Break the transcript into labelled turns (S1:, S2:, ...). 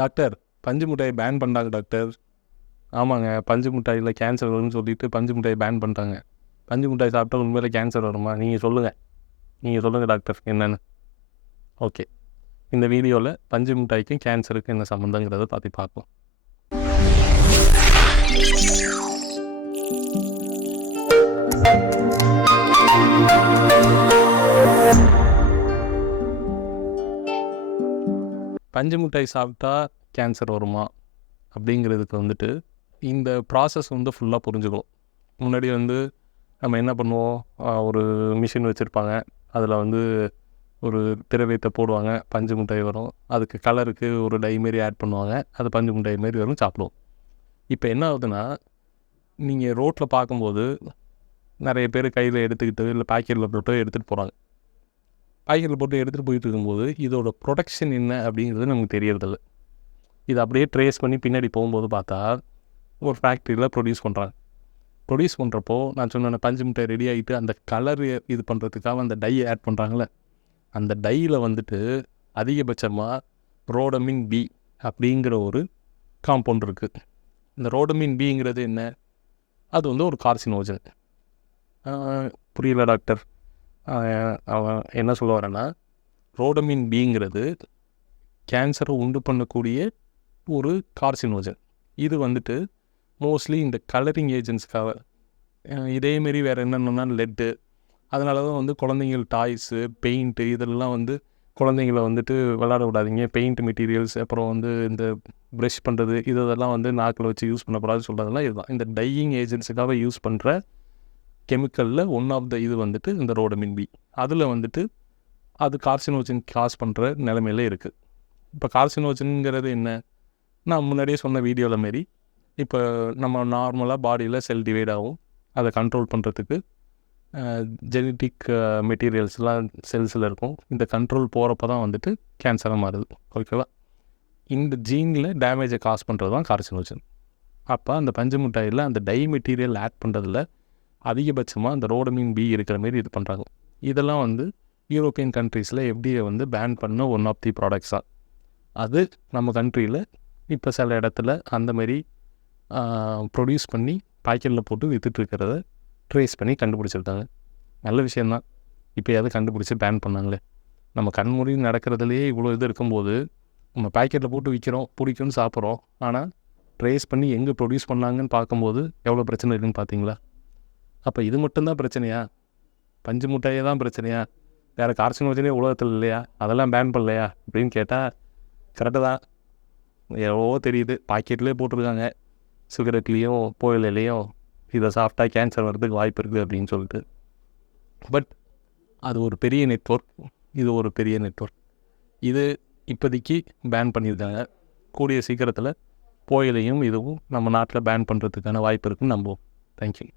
S1: Doctor பஞ்சு மிட்டாயை pan பண்ணுறாங்க doctor. ஆமாங்க பஞ்சு மிட்டாயில் கேன்சர் வரும்னு சொல்லிட்டு பஞ்சு மிட்டாயை பேன் பண்ணிட்டாங்க. பஞ்சு மிட்டாய் சாப்பிட்டா உண்மையிலே கேன்சர் வருமா? நீங்கள் சொல்லுங்கள் நீங்கள் சொல்லுங்கள் டாக்டர் என்னென்னு. ஓகே இந்த வீடியோவில் பஞ்சு மிட்டாய்க்கும் கேன்சருக்கும் என்ன சம்மந்தங்கிறத பற்றி பார்ப்போம். பஞ்சு மிட்டாய் சாப்பிட்டா கேன்சர் வருமா? அப்படிங்கிறதுக்கு வந்துட்டு இந்த ப்ராசஸ் வந்து ஃபுல்லாக புரிஞ்சுக்கணும். முன்னாடி வந்து நம்ம என்ன பண்ணுவோம்? ஒரு மிஷின் வச்சுருப்பாங்க. அதில் வந்து ஒரு திரவியத்தை போடுவாங்க. பஞ்சு மிட்டாய் வரும். அதுக்கு கலருக்கு ஒரு டை மாரி ஆட் பண்ணுவாங்க. அது பஞ்சு மிட்டாய் மாரி வரும் சாப்பிடுவோம். இப்போ என்ன ஆகுதுன்னா நீங்கள் ரோட்டில் பார்க்கும்போது நிறைய பேர் கையில் எடுத்துக்கிட்டு இல்லை பேக்கெட்டில் போட்டு எடுத்துகிட்டு போகிறாங்க காய்கறிகள் போட்டு எடுத்துகிட்டு போயிட்டு இருக்கும்போது இதோட ப்ரொடக்ஷன் என்ன அப்படிங்கிறது நமக்கு தெரியறதில்ல. இது அப்படியே ட்ரேஸ் பண்ணி பின்னாடி போகும்போது பார்த்தா ஒரு ஃபேக்ட்ரியில் ப்ரொடியூஸ் பண்ணுறாங்க ப்ரொடியூஸ் பண்ணுறப்போ நான் சொன்ன பஞ்சு மிட்டாய் ரெடி ஆகிட்டு அந்த கலர் இது பண்ணுறதுக்காக அந்த டை ஆட் பண்ணுறாங்களே அந்த டையில் வந்துட்டு அதிகபட்சமாக ரோடமின் பி அப்படிங்கிற ஒரு காம்பவுண்ட் இருக்குது இந்த ரோடமின் பிங்கிறது என்ன? அது வந்து ஒரு கார்சினோஜன் புரியல டாக்டர் அவன் என்ன சொல்ல வரேன்னா ரோடமின் பிங்கிறது கேன்சரை உண்டு பண்ணக்கூடிய ஒரு கார்சினோஜன் இது வந்துட்டு மோஸ்ட்லி இந்த கலரிங் ஏஜென்ட்ஸ்க்காக இதேமாரி வேறு என்னென்னா லெட்டு அதனால தான் வந்து குழந்தைங்கள் டாய்ஸு பெயிண்ட்டு இதெல்லாம் வந்து குழந்தைங்கள வந்துட்டு விளாட விடாதீங்க. பெயிண்ட் மெட்டீரியல்ஸ் அப்புறம் வந்து இந்த ப்ரஷ் பண்ணுறது இதெல்லாம் வந்து நாக்கில் வச்சு யூஸ் பண்ணக்கூடாதுன்னு சொல்கிறதெல்லாம் இதுதான். இந்த டையிங் ஏஜென்ட்ஸுக்காக யூஸ் பண்ணுற கெமிக்கலில் ஒன் ஆஃப் த இது வந்துட்டு இந்த ரோடமின் பி அதில் வந்துட்டு அது கார்சினோஜன் காஸ் பண்ணுற நிலமையில இருக்குது இப்போ கார்சினோஜனுங்கிறது என்ன? நான் முன்னாடியே சொன்ன வீடியோவில் மாரி இப்போ நம்ம நார்மலாக பாடியில் செல் டிவைட் ஆகும். அதை கண்ட்ரோல் பண்ணுறதுக்கு ஜெனட்டிக் மெட்டீரியல்ஸ்லாம் செல்ஸில் இருக்கும். இந்த கண்ட்ரோல் போகிறப்ப தான் வந்துட்டு கேன்சராக மாறுது. ஓகேவா இந்த ஜீனில் டேமேஜை காஸ் பண்ணுறது தான் கார்சினோஜன் அப்போ அந்த பஞ்சு மிட்டாயில் அந்த டை மெட்டீரியல் ஆட் பண்ணுறதுல அதிகபட்சமாக அந்த ரோடமின் பி இருக்கிற மாரி இது பண்ணுறாங்க இதெல்லாம் வந்து யூரோப்பியன் கண்ட்ரீஸில் எஃப்டிஏ வந்து பேன் பண்ண ஒன் ஆஃப் தி ப்ராடக்ட்ஸாக அது நம்ம கண்ட்ரியில் இப்போ சில இடத்துல அந்தமாரி ப்ரொடியூஸ் பண்ணி பாக்கெட்டில் போட்டு விற்றுட்டுருக்கிறத ட்ரேஸ் பண்ணி கண்டுபிடிச்சிருக்காங்க. நல்ல விஷயந்தான் இப்போ எதை கண்டுபிடிச்சி பேன் பண்ணாங்களே? நம்ம கண்மூடி நடக்கிறதுலையே இவ்வளோ இது இருக்கும்போது நம்ம பாக்கெட்டில் போட்டு விற்கிறோம் பிடிக்கும்னு சாப்பிட்றோம். ஆனால் ட்ரேஸ் பண்ணி எங்கே ப்ரொடியூஸ் பண்ணாங்கன்னு பார்க்கும்போது எவ்வளோ பிரச்சனை இருக்குதுன்னு பார்த்தீங்களா? அப்போ இது மட்டும்தான் பிரச்சனையா? பஞ்சு முட்டையே தான் பிரச்சனையா? வேறு கார்சினோஜனே உலகத்தில் இல்லையா? அதெல்லாம் பேன் பண்ணலையா? அப்படின்னு கேட்டால் கரெக்டு தான். எவ்வளோ தெரியுது. பாக்கெட்லேயே போட்டிருக்காங்க. சிகரெட்லேயும் புயலையும் இதை சாப்பிட்டா கேன்சர் வர்றதுக்கு வாய்ப்பு இருக்குது அப்படின்னு சொல்லிட்டு. பட் அது ஒரு பெரிய நெட்வொர்க் இது ஒரு பெரிய நெட்வொர்க் இது இப்போதைக்கு பேன் பண்ணியிருக்காங்க. கூடிய சீக்கிரத்தில் புயலையும் இதுவும் நம்ம நாட்டில் பேன் பண்ணுறதுக்கான வாய்ப்பு இருக்குன்னு நம்புவோம். தேங்க்யூ